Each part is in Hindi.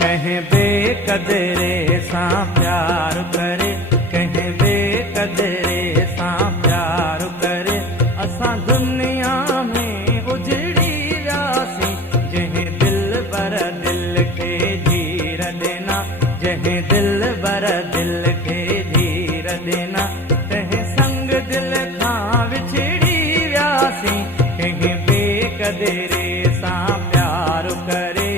कहें बेकदरे सा प्यार करे, कहें बेकदरे सा प्यार करे। असां दुनिया में उजड़ी वियासीं, जंहिं दिल बर दिल खे धीर देना, जंहिं दिल बर दिल खे धीर देना। तंहिं संग दिल खां विछड़ी वियासीं, कंहिं बेकदरे सा प्यार करे।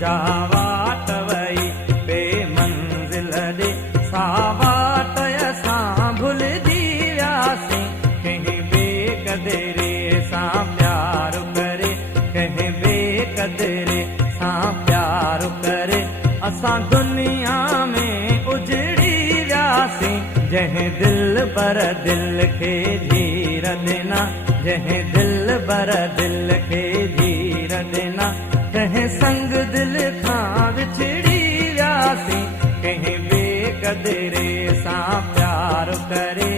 जावाट वई बेमंजिल दे, सावाट असां भुलिजी वियासीं, कंहिं बेकदरे सां प्यार करे, कंहिं बेकदरे सां प्यार करे। असां दुनिया में उजड़ी वियासीं, जंहिं दिल बर दिल खे धीर देना, जंहिं दिल बर दिल खे धीर देना। तंहिं संग दिल खां विछड़ी वियासीं, कंहिं बेकदरे सां प्यार करे।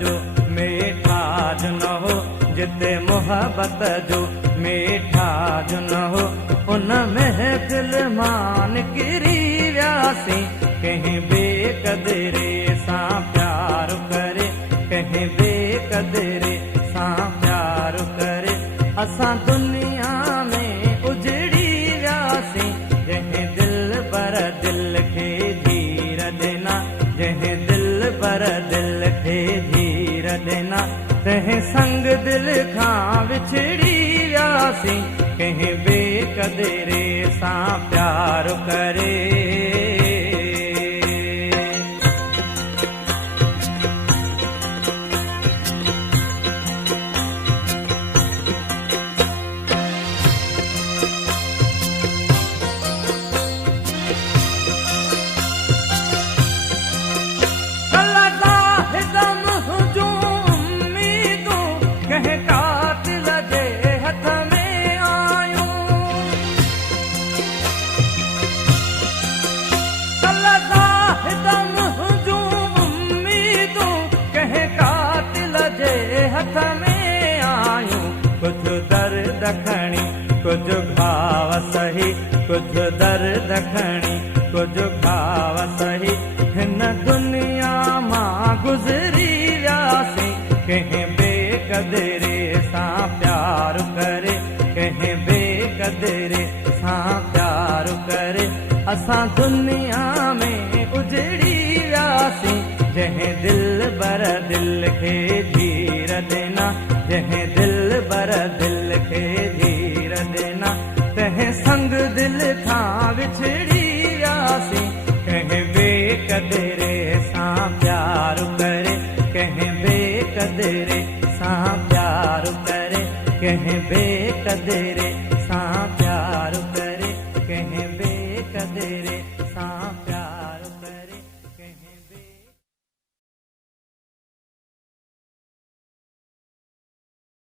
जो मीठा जो न हो, जिते मोहब्बत जो मीठा जो न हो, उन महफिल मां निकिरी वियासीं, कंहिं बेकदरे सां प्यार करे, कंहिं बेकदरे सां प्यार करे। असां दुनिया में उजड़ी वियासीं, जंहिं दिल बर दिल खे धीर देना, जंहिं दिल बर दिल खे धीर देना। तंहिं संग दिल खां विछड़ी वियासीं, कंहिं बेकदरे सां प्यार करे। कुझु दर्द खणी कुझु घाव सही, कुझु दर्द खणी कुझु घाव सही। हिन दुनिया मां गुज़री वियासीं, कंहिं बेकदरे सां प्यार करे, कंहिं बेकदरे सां प्यार करे। असां दुनिया में उजड़ी वियासीं, जंहिं दिल बर दिल खे धीर देना, जंहिं दिल बर दिल खे धीर देना। तंहिं संग दिल खां विछड़ी वियासीं, कंहिं बेकदरे सां प्यार करे, सां प्यार करे कंहिं बेक़दरे